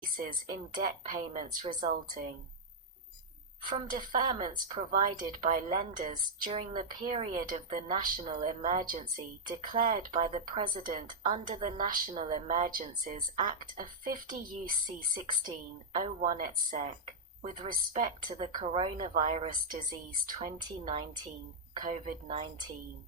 increases in debt payments resulting from deferments provided by lenders during the period of the national emergency declared by the President under the National Emergencies Act of 50 U.C. 1601 etc. with respect to the coronavirus disease 2019, COVID-19.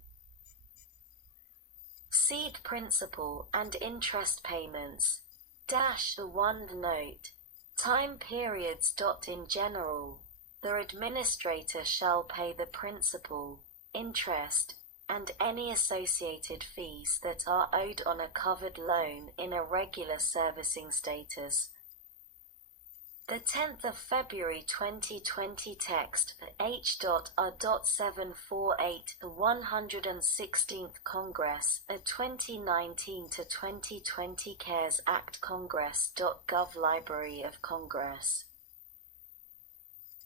Seed principal and interest payments. -1 note. Time periods. In general, the administrator shall pay the principal, interest, and any associated fees that are owed on a covered loan in a regular servicing status. The 10th of February 2020 text H.R.748 116th Congress a 2019 to 2020 CaresAct Congress.gov Library of Congress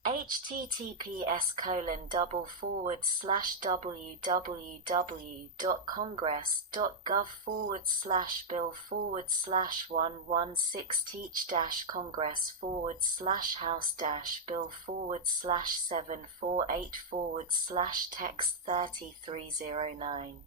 www.congress.gov/bill/116-congress/text3309.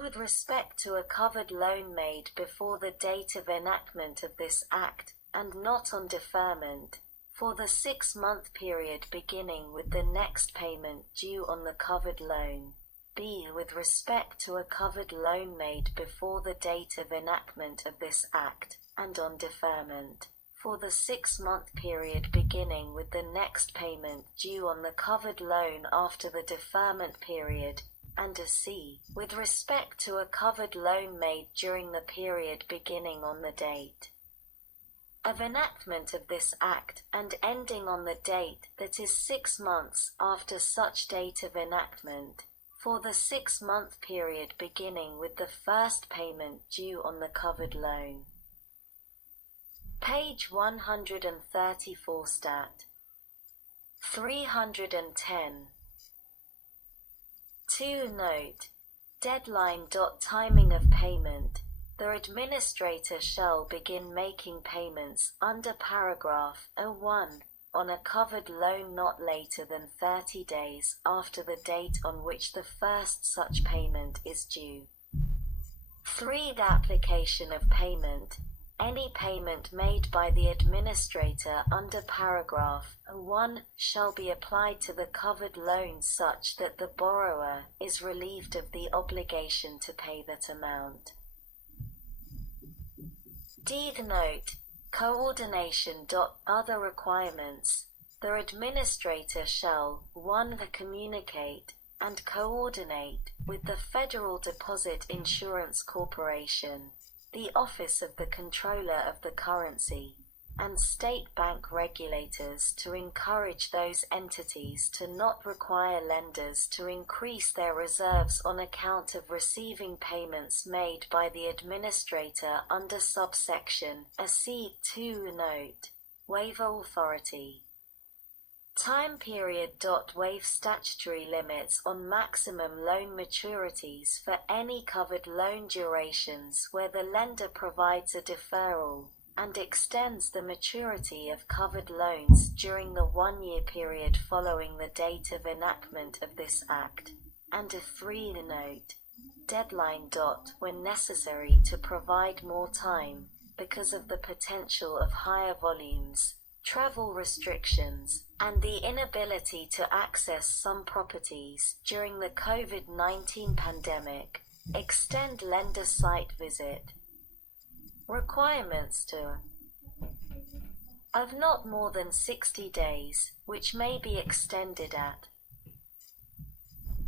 With respect to a covered loan made before the date of enactment of this Act, and not on deferment, for the 6-month period beginning with the next payment due on the covered loan. B. With respect to a covered loan made before the date of enactment of this Act, and on deferment, for the 6-month period beginning with the next payment due on the covered loan after the deferment period, and a C. With respect to a covered loan made during the period beginning on the date of enactment of this Act, and ending on the date that is 6 months after such date of enactment, for the 6-month period beginning with the first payment due on the covered loan. Page 134 Stat. 310. 2 Note. Deadline. Timing of payment. The administrator shall begin making payments under paragraph 1 on a covered loan not later than 30 days after the date on which the first such payment is due. 3. The application of payment. Any payment made by the administrator under paragraph 1 shall be applied to the covered loan such that the borrower is relieved of the obligation to pay that amount. D. Note. Coordination. Other requirements. The administrator shall 1. Communicate and coordinate with the Federal Deposit Insurance Corporation, the Office of the Comptroller of the Currency, and state bank regulators to encourage those entities to not require lenders to increase their reserves on account of receiving payments made by the administrator under subsection C. 2 Note. Waiver authority. Time period. Waive statutory limits on maximum loan maturities for any covered loan durations where the lender provides a deferral, and extends the maturity of covered loans during the 1-year period following the date of enactment of this Act, and a 3 Note. Deadline. When necessary to provide more time, because of the potential of higher volumes, travel restrictions, and the inability to access some properties during the COVID-19 pandemic, extend lender site visit. Requirements to of not more than 60 days, which may be extended at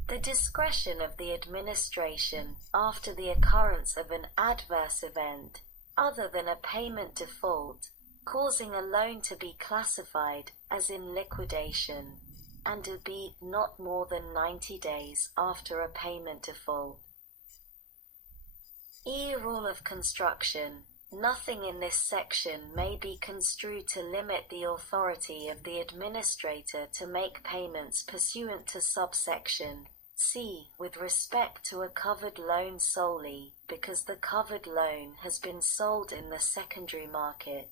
the discretion of the administration after the occurrence of an adverse event, other than a payment default, causing a loan to be classified as in liquidation, and to be not more than 90 days after a payment default. Rule of construction. Nothing in this section may be construed to limit the authority of the administrator to make payments pursuant to subsection C. With respect to a covered loan solely, because the covered loan has been sold in the secondary market.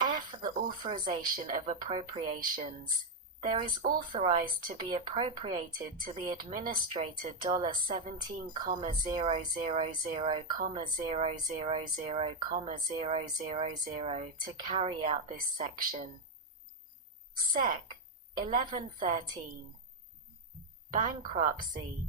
F. The authorization of appropriations. There is authorized to be appropriated to the administrator $17,000,000,000,000 to carry out this section. Sec. 1113. Bankruptcy.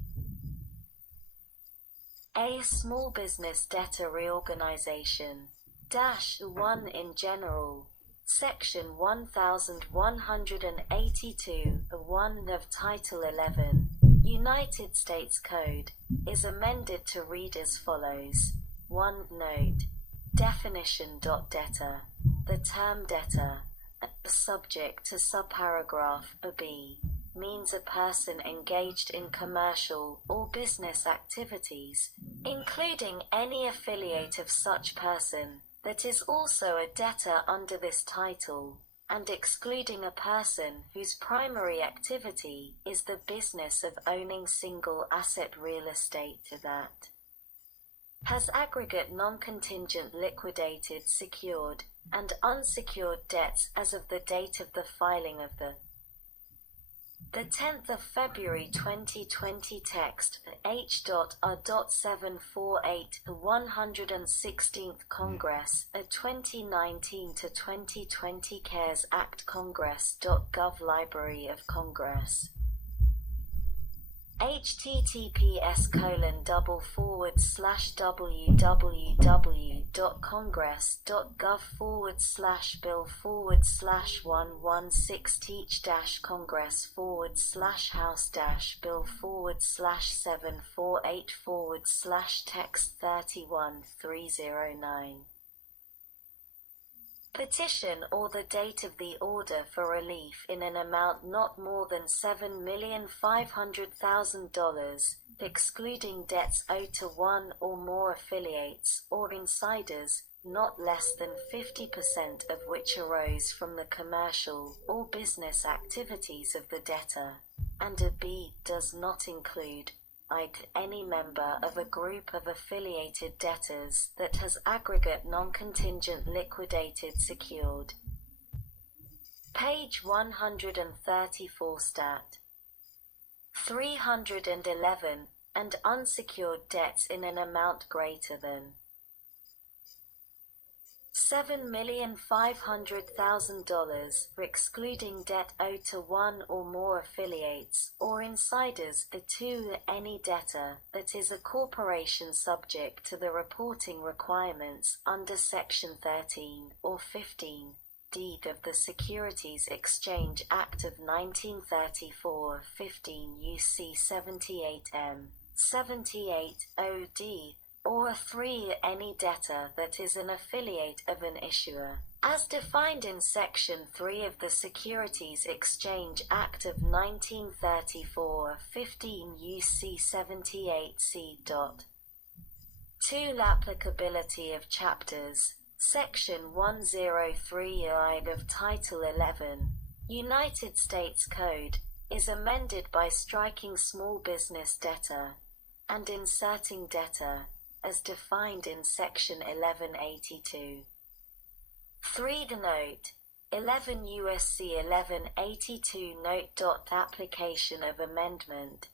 A. Small business debtor reorganization. -1 in general. Section 1182(1) of Title 11, United States Code, is amended to read as follows. 1. Note. Definition. Debtor. The term debtor, subject to subparagraph B, means a person engaged in commercial or business activities, including any affiliate of such person, that is also a debtor under this title, and excluding a person whose primary activity is the business of owning single asset real estate that has aggregate non-contingent liquidated, secured, and unsecured debts as of the date of the filing of the 10th of February 2020 text H.R.748 116th Congress 2019 to 2020 CARES Act Congress.gov Library of Congress www.congress.gov/bill/116-congress/text-31-309. Petition or the date of the order for relief in an amount not more than $7,500,000, excluding debts owed to one or more affiliates or insiders, not less than 50% of which arose from the commercial or business activities of the debtor, and B. does not include any member of a group of affiliated debtors that has aggregate non-contingent liquidated secured. Page 134 Stat. 311, and unsecured debts in an amount greater than $7,500,000, excluding debt owed to one or more affiliates or insiders to any debtor that is a corporation subject to the reporting requirements under Section 13 or 15 D of the Securities Exchange Act of 1934, 15 U.C. 78 M. 78 O.D., or 3. Any debtor that is an affiliate of an issuer, as defined in Section 3 of the Securities Exchange Act of 1934, 15 U.C. 78 C. 2. Applicability of Chapters, Section 103I of Title 11, United States Code, is amended by striking small business debtor, and inserting debtor, as defined in Section 1182. 3. The Note. 11 U.S.C. 1182 Note. Application of Amendment.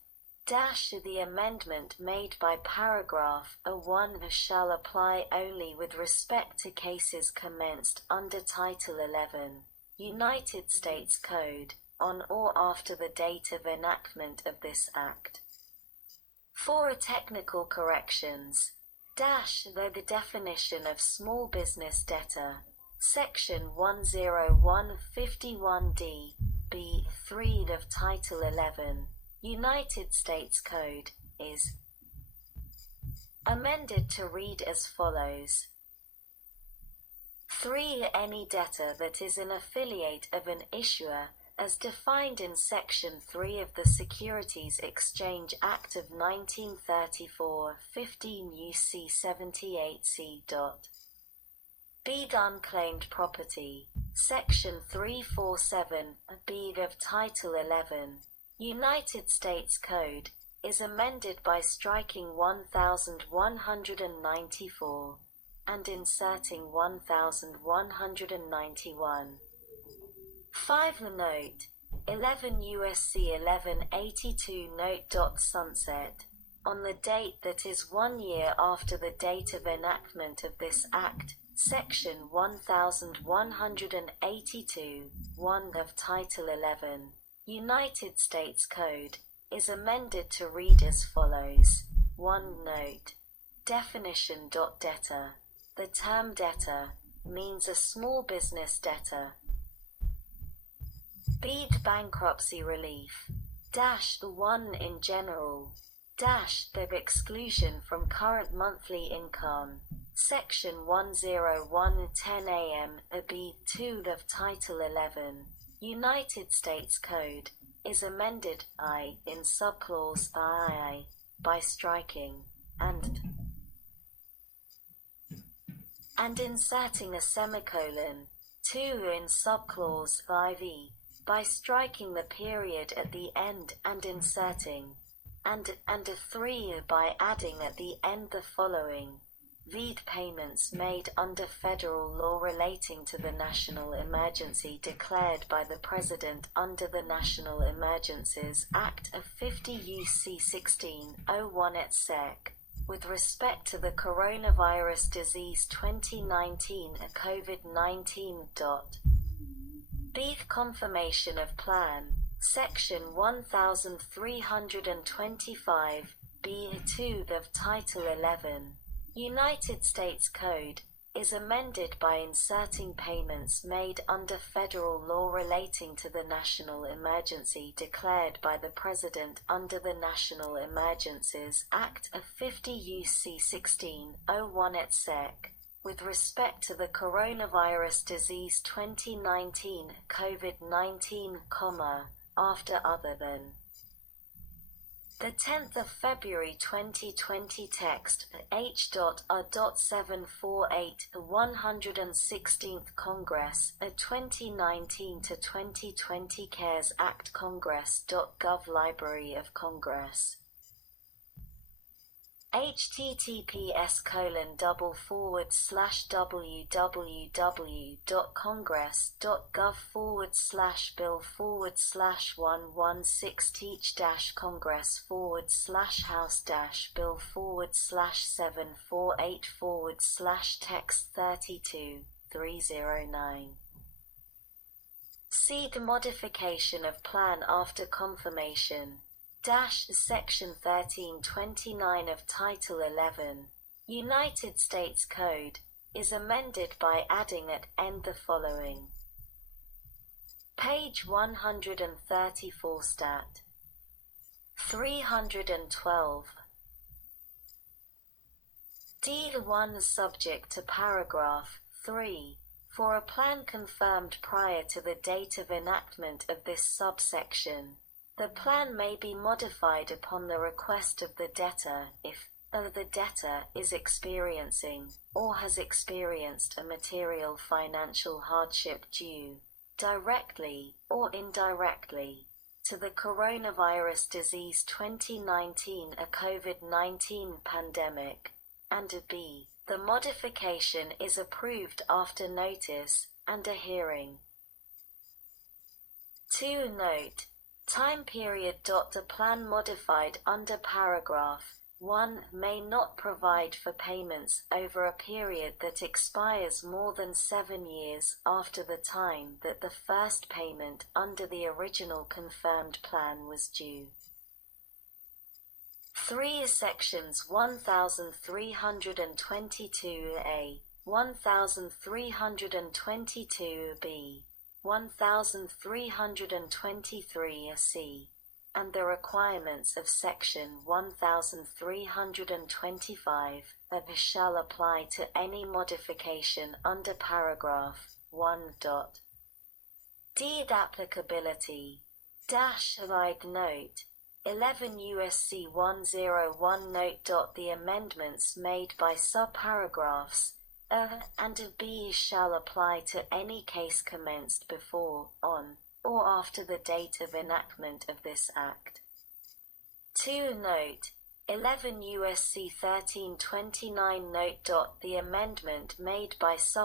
The amendment made by paragraph 1 shall apply only with respect to cases commenced under Title 11, United States Code, on or after the date of enactment of this Act. 4. Technical corrections. Though the definition of small business debtor, Section 10151D, B. 3 of Title 11, United States Code, is amended to read as follows. 3. Any debtor that is an affiliate of an issuer, as defined in Section 3 of the Securities Exchange Act of 1934, 15 U.C. 78 C. B. Unclaimed property, Section 347 B of Title 11, United States Code is amended by striking 1194 and inserting 1191. 5. Note 11 U.S.C. 1182 Note. Sunset. On the date that is 1 year after the date of enactment of this Act, Section 1182, 1 of Title 11, United States Code, is amended to read as follows. 1. Note. Definition. Debtor. The term debtor means a small business debtor. Bede bankruptcy relief. The 1 in general. The exclusion from current monthly income. Section 10110 AM, B 2 of Title 11, United States Code, is amended I in subclause I by striking and inserting a semicolon, 2 in subclause IV, by striking the period at the end and inserting and a 3 by adding at the end the following. Vede payments made under federal law relating to the national emergency declared by the President under the National Emergencies Act of 50 U.C. 1601 et seq. With respect to the coronavirus disease 2019 COVID-19. Bede confirmation of plan. Section 1325, B2 of Title 11, United States Code, is amended by inserting payments made under federal law relating to the national emergency declared by the President under the National Emergencies Act of 50 U.C. 1601 et seq. With respect to the coronavirus disease 2019 COVID-19, after other than the 10th of February 2020 text H.A.748 116th Congress 2019 to 2020 CARES Act Congress.gov Library of Congress https://www.congress.gov/bill/116-congress/house-bill/748//text 32 309. See the modification of plan after confirmation. Section 1329 of Title 11, United States Code, is amended by adding at end the following. Page 134 Stat. 312. D1 subject to paragraph 3. For a plan confirmed prior to the date of enactment of this subsection, the plan may be modified upon the request of the debtor if the debtor is experiencing or has experienced a material financial hardship due, directly or indirectly, to the coronavirus disease 2019 COVID-19 pandemic, and b. the modification is approved after notice and a hearing. 2. Note. Time period. The plan modified under paragraph 1 may not provide for payments over a period that expires more than 7 years after the time that the first payment under the original confirmed plan was due. 3. Sections 1322A, 1322B, 1323C, and the requirements of Section 1325 shall apply to any modification under paragraph 1. Deed applicability. Light note. 11 U.S.C. 101 Note. The amendments made by subparagraphs A and B shall apply to any case commenced before, on, or after the date of enactment of this Act. 2. Note 11 U.S.C. 1329 Note. The amendment made by some